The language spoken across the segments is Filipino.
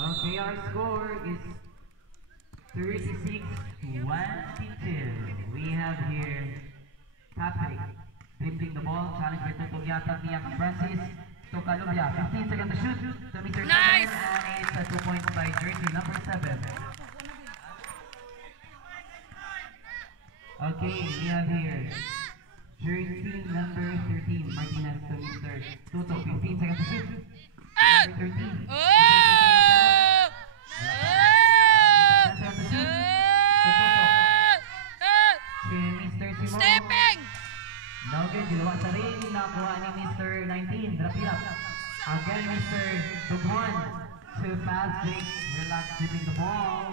Okay, our score is 36-22. We have here Patrick dribbling the ball, challenge by Toto Giata via Francis to Calubia. 15 seconds to shoot to Mr. Nice! And it's a 2 points by jersey number 7. Okay, we have here jersey number 13, Martinez to Mr. Toto. 15 seconds to shoot. Number 13. Oh! Stepping! No good, ginawa sa ring, nakuha ni Mr. 19, Drapilap. Again, Mr. Dubuan to fast break, relax, dribbling the ball.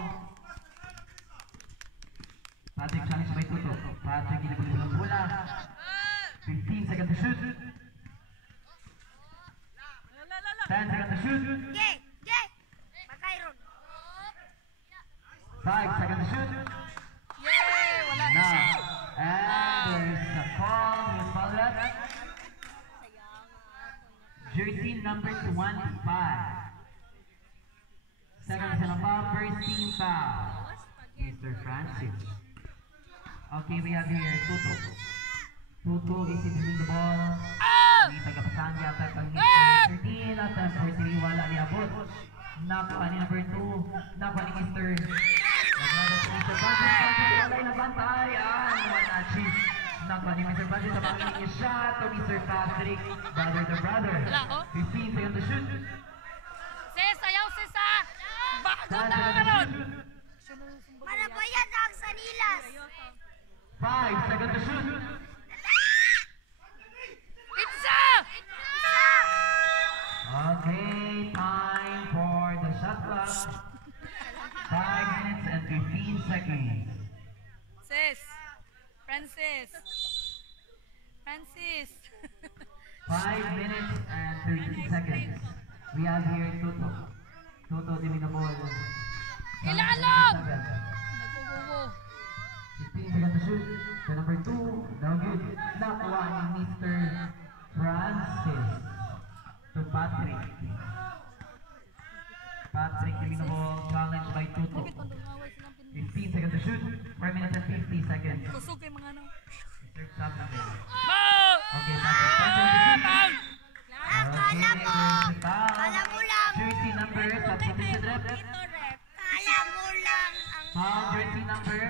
Patrick challenge by Toto. Patrick ginabuli ng bola. 15 seconds to shoot. 10 seconds to shoot. 5 seconds to shoot. Yay! Wala na siya. And there's a call. Who's fouled up? Jersey number 25. Second is on foul. First team foul. Mr. Francis. Okay, we have here Toto. Toto is dribbling the ball. May tagapasan yata kang Mr. 13 at ang 43 wala ni Abot. Nakuha ni number 2. Nakuha ni Mr. Mr. Francis walay na bantay. Wala chief. Nakuha ni Mr. Francis sa pangingin niya shot to Mr. Patrick. Brother to brother. 15 seconds to shoot. Sis, ayaw sis ha! Bago na karon! Para ba yan ang sanilas? 5 seconds to shoot. Pizza! Okay, time for the shot clock. 5 minutes and 15 seconds. Sis! Francis! Francis! 5 minutes and 13 seconds. We have here Toto. Toto giving the ball. Ilalog! Nagbububo. 15 seconds to shoot. The number 2, no good. Nakuha ni Mr. Francis to Patrick. Patrick giving the ball. Challenged by Toto. 15 seconds to shoot. 4 minutes and 50 seconds. Kusog kay mga ano. Mr. Patrick. Bow! Okay, Patrick. Bow! Akala mo! Kala mo lang! Jersey number, substitution rep. Kala mo lang ang... Foul jersey number.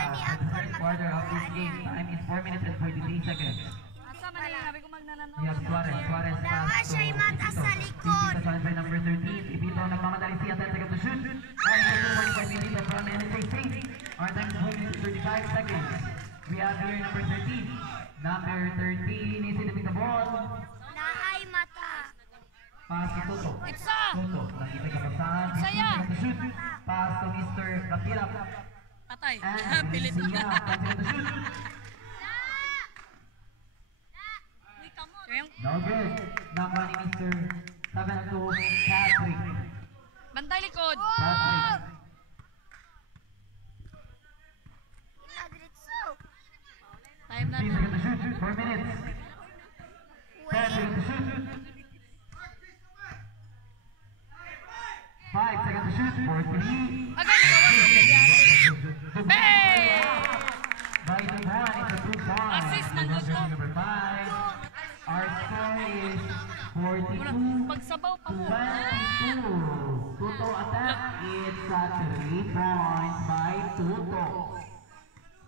Third quarter of this game. Time is 4 minutes and 43 seconds. Asa man yung sabi ko magnananaw. We have Suarez. Suarez Dawa pass to siya'y mata Ibito. sa likod. Ibito challenge by number 13. Ibito nagmamadali siya 10 seconds to shoot. And it's a 2.5 minutes from NSAC. Our time is 4 minutes and 35 seconds. We have here number 13. Number 13 is hitting the ball. Naay mata. Pass to Toto. Itza! Toto. Nakita ka pasahan. 15 Saya! seconds to shoot. Pass to Mr. Rapirap. Patay. And Pilit. Sia. 10 seconds to shoot. No good. Nakuha ni Mr. 7 to Patrick. Bantay likod. Patrick. Nagritso. Time na 15 na. seconds to shoot. 4 minutes. 10 seconds to shoot. 5 seconds to shoot. 4 3. Agay, nagawa sa media. Bang! By the one, it's a 2-point. Assist ng luto. Number 5. Our score is 42 Pagsabaw pa to mo. 22. Toto attack. It's a 3 points by Toto.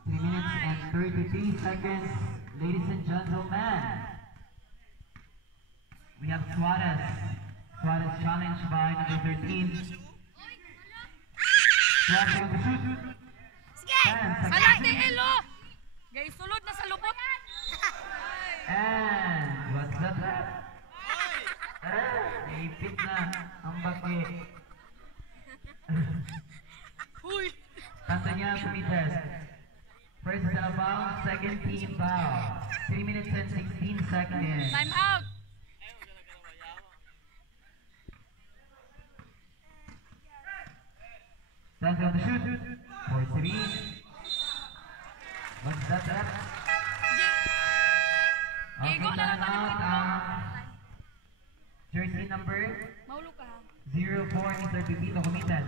3 minutes and 33 seconds. Ladies and gentlemen, we have Suarez. Suarez challenged by number 13. Suarez on the shoot. 10 seconds. Alang di Elo! Gay, sulod na sa lubot. And what's that? Naipit na ang baki. Uy! Kanta niya tumites. First is a foul, second team foul. 3 minutes and 16 seconds. Time out! That's on the shoot. For 3. What's that? Okay, Diego, time naman out ang jersey number Maulog ka ha. 0-4, Mr. Pipito committed.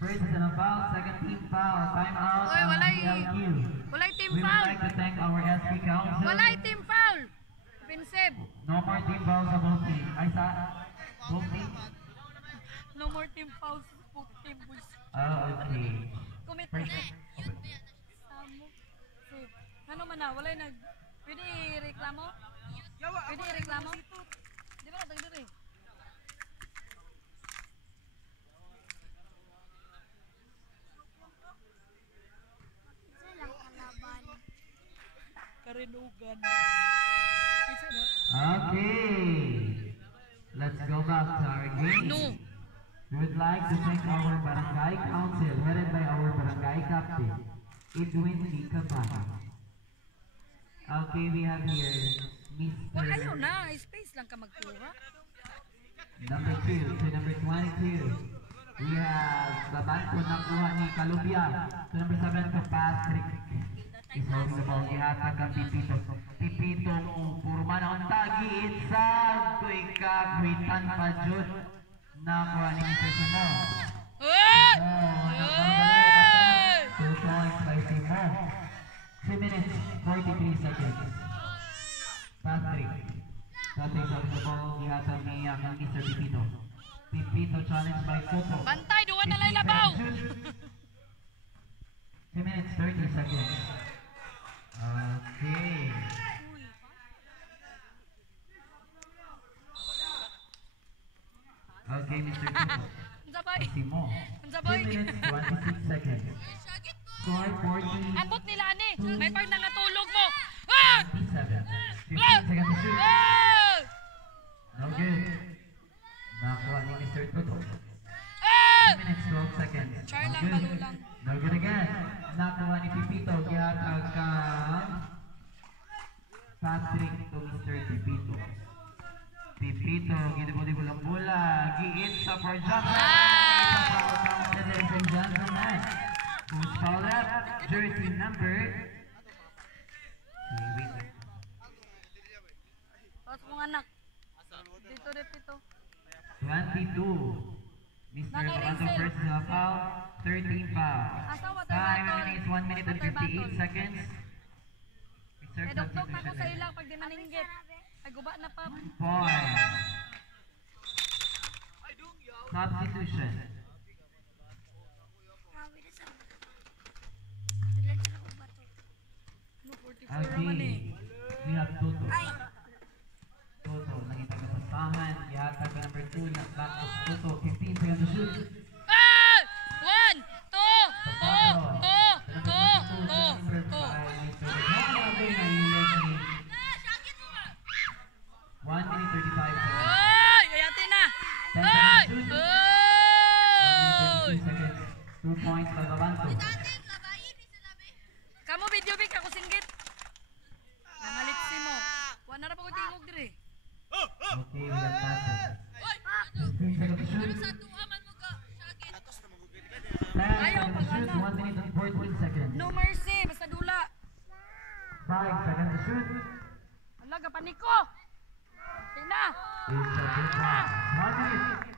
First is an foul, second team foul. Time out Oy, on walay. PLQ. Walay team We would foul. like to thank our SB Council. Walay team foul. Offensive. No more team fouls sa both team. Ay, sa both team? No more team fouls. Team boys. Okay. Commit. First, Samo. Si. Ano man na, walay nag... Pwede reklamo? Pwede reklamo? Di ba natag diri? Silang kalaban. Karinugan. Isa na? Okay. Let's go back to our game. No. We would like to thank our barangay council headed by our barangay captain, Edwin D. Cabana. Okay, we have here Wag kayo Mr. na. Space lang ka magkuha. Number 2 to number 22. We have Babanco nakuha ni Calubia. To number 7 to Patrick. Is holding the ball. Gihatag ang Pipito. Pipito, puro man ang tagi. Itsag. Kuy kagwitan pa dyan. Nakuha ni Mr. Simon. Hey! Oh, 2 points by Simon. 2 minutes, 43 seconds. Patrick. Patrick holding the ball. Gihatag ni Mr. Pipito. Pipito challenged by Coco. Bantay, duwan na lang labaw. 2 minutes, 30 seconds. Okay. Okay, Mr. Tito. Sabay. Simo. 2 Sabay. minutes, 26 seconds. Score 40, Ambot nila ani. May pag nangatulog mo. Ah! 57. 15 Ah! seconds to shoot. Ah! No good. Nakuha ni Mr. Toto. 2 Ah! minutes, 12 seconds. Char No lang, good. balo lang. No good again. Nakuha ni Pipito. Gihatag ka Patrick to Mr. Pipito. Pipito, ginibuli-buli ang bola. Giit sa for jump. Ladies and gentlemen, who's fouled up? Jersey number. Wait. Pas mong anak. Dito, dito. 22. Mr. Nakay Babanto Rizel. first na foul. 13 foul. Asa water Time bottle? remaining is 1 minute and Water 58 bottle. seconds. Reserve Eh, dok-dok na ko sa substitution. ilang pag di maninggit. Ay, guba na pa. Point. Substitution. Grabe na sa... Sila sila ko ba to? No, 44 naman Okay. eh. We have Toto. Ay! Toto, nakipagkapasahan. Ihatag ka number 2. Back of Toto. 15 seconds to shoot. Ah! 1, 2, Babanto. 2, 2, 2, 2, 2. By Mr. Grabe na ileg ni 1 minute 35 seconds. Ay! Ayatin na! 10 Ay! seconds to shoot. 1 Ay! minute 32 seconds. 2 points by Babanto. Kamu video big ako singgit. Nangalitsi mo. Wa na ra pa ko tingog dire. Okay, we have passes. 15 seconds to shoot. 10 Ayaw, seconds to shoot. pag-ano. 1 minute and 14 seconds. No mercy, basta dula. 5 seconds to shoot. Ala gapanik ko. Tina. 8 seconds. 1 minute.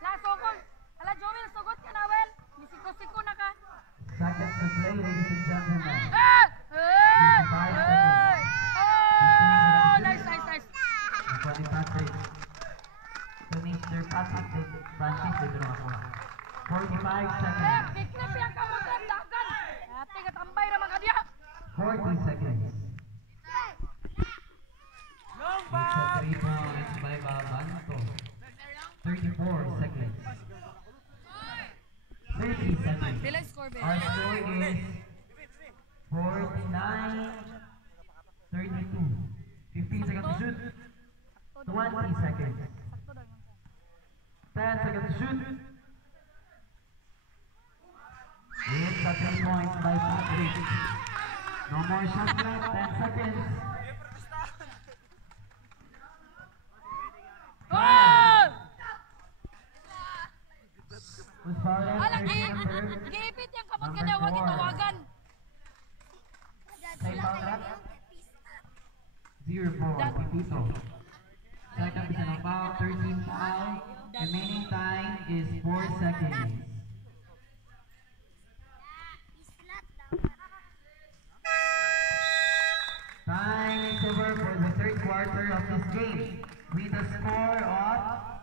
La sugod. Ala Joel, sugot ka na wel. Misiko-siko na ka. Seconds to play, ladies and gentlemen. Ah! Ay! 55 Ay! seconds. Oh, nice, nice, nice. Nakuha ni Patrick. To Mr. Patrick Francis, dito na ako. 45 Eh, seconds. kiknip yan ka mo dyan, dagan. Ate, katambay ra mga diya. 40 seconds. It's a 3 points by Babanto. 34 seconds. 30 seconds. Delay score, be. Our score is 49, 32. 15 seconds to shoot. 20 seconds. 10 seconds to shoot. It's a 3 points by Patrick. No more shots left. 10 seconds. Oh! Who's fouled out? Ala, Jersey number. giipit yung kamot ka daw, wag itawagan. Say foul trap. 0-4. Pipito. Second is an foul. 13 foul. seconds. Islat dapat. Time is over for the third quarter of this game with a score of